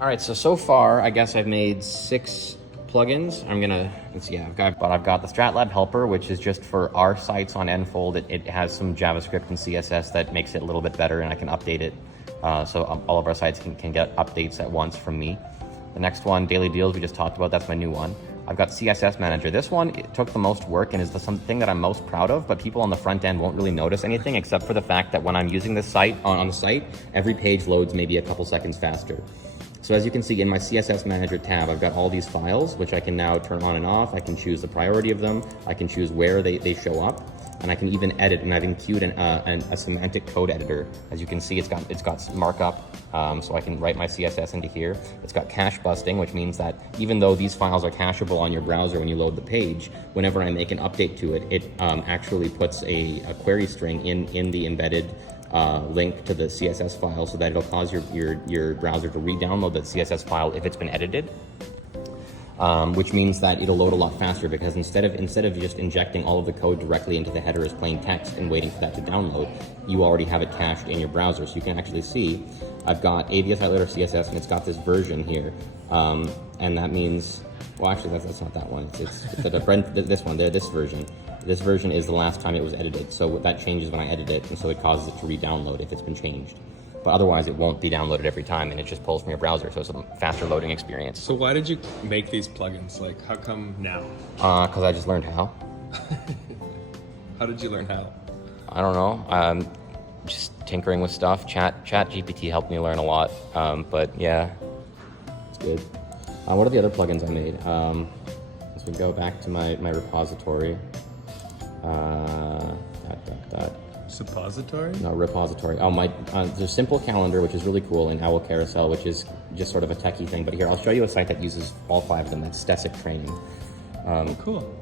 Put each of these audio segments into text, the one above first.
All right, so far, I guess I've made 6 plugins. I've got the StratLab helper, which is just for our sites on Enfold. It has some JavaScript and CSS that makes it a little bit better, and I can update it. So all of our sites can get updates at once from me. The next one, Daily Deals, we just talked about. That's my new one. I've got CSS Manager. This one, it took the most work and is something that I'm most proud of, but people on the front end won't really notice anything except for the fact that when I'm using this site on the site, every page loads maybe a couple seconds faster. So as you can see in my CSS Manager tab, I've got all these files, which I can now turn on and off. I can choose the priority of them. I can choose where they show up, and I can even edit, and I've included a semantic code editor. As you can see, it's got markup, so I can write my CSS into here. It's got cache busting, which means that even though these files are cacheable on your browser when you load the page, whenever I make an update to it, it actually puts a query string in the embedded link to the CSS file, so that it'll cause your browser to re-download that CSS file if it's been edited, which means that it'll load a lot faster, because instead of just injecting all of the code directly into the header as plain text and waiting for that to download, you already have it cached in your browser. So you can actually see I've got AVS highlighter CSS, and it's got this version here, and that means, well, actually that's not that one. It's this one there, this version. This version is the last time it was edited, so that changes when I edit it, and so it causes it to re-download if it's been changed. But otherwise, it won't be downloaded every time, and it just pulls from your browser, so it's a faster loading experience. So why did you make these plugins? Like, how come now? Because I just learned how. How did you learn how? I don't know. Just tinkering with stuff. ChatGPT helped me learn a lot, but yeah, it's good. What are the other plugins I made? As we go back to my repository. Suppository? No, repository. Oh, there's a simple calendar, which is really cool, and Owl Carousel, which is just sort of a techie thing. But here, I'll show you a site that uses all 5 of them. That's Stesic Training. Cool.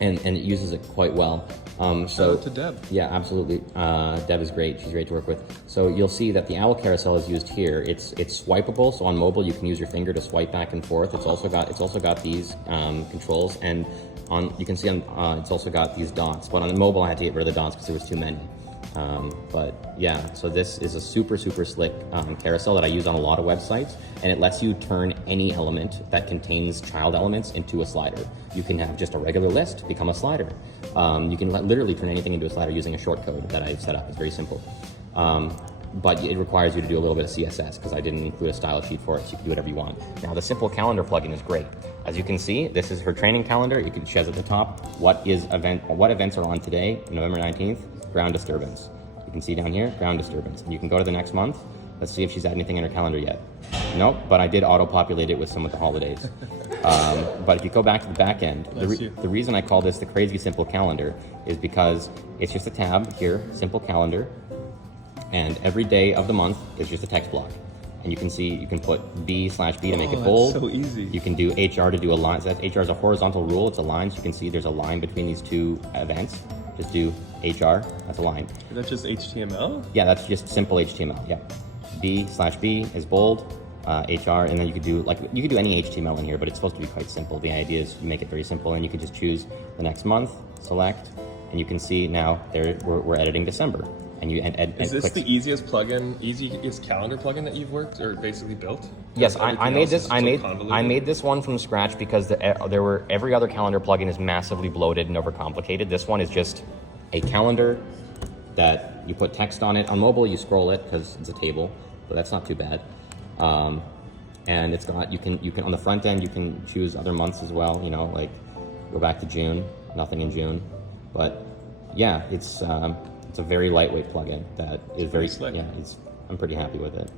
And it uses it quite well. Shout out to Deb. Yeah, absolutely. Deb is great. She's great to work with. So you'll see that the Owl Carousel is used here. It's swipeable, so on mobile you can use your finger to swipe back and forth. It's also got these controls, and you can see it's also got these dots. But on the mobile I had to get rid of the dots because there was too many. But yeah, so this is a super slick carousel that I use on a lot of websites, and it lets you turn any element that contains child elements into a slider. You can have just a regular list become a slider. You can literally turn anything into a slider using a shortcode that I've set up. It's very simple. But it requires you to do a little bit of CSS, because I didn't include a style sheet for it, so you can do whatever you want. Now, the simple calendar plugin is great. As you can see, this is her training calendar. She has at the top what events are on today, November 19th, ground disturbance. You can see down here, ground disturbance. And you can go to the next month. Let's see if she's had anything in her calendar yet. Nope, but I did auto-populate it with some of the holidays. But if you go back to the back end, the reason I call this the crazy simple calendar is because it's just a tab here, simple calendar, and every day of the month is just a text block. And you can see, you can put B/B to make it bold. That's so easy. You can do HR to do a line. So HR is a horizontal rule, it's a line. So you can see there's a line between these 2 events. Just do HR, that's a line. Is that just HTML? Yeah, that's just simple HTML, yeah. B/B is bold, HR, and then you could do any HTML in here, but it's supposed to be quite simple. The idea is you make it very simple, and you can just choose the next month, select, and you can see now we're editing December. And is this the easiest calendar plugin that you've worked or basically built? Yes, I made this. I made this one from scratch because every other calendar plugin is massively bloated and overcomplicated. This one is just a calendar that you put text on it. On mobile, you scroll it because it's a table, but that's not too bad. And it's got you can on the front end you can choose other months as well. You know, like go back to June, nothing in June, but yeah, it's a very lightweight plugin that is very slick. Yeah, I'm pretty happy with it.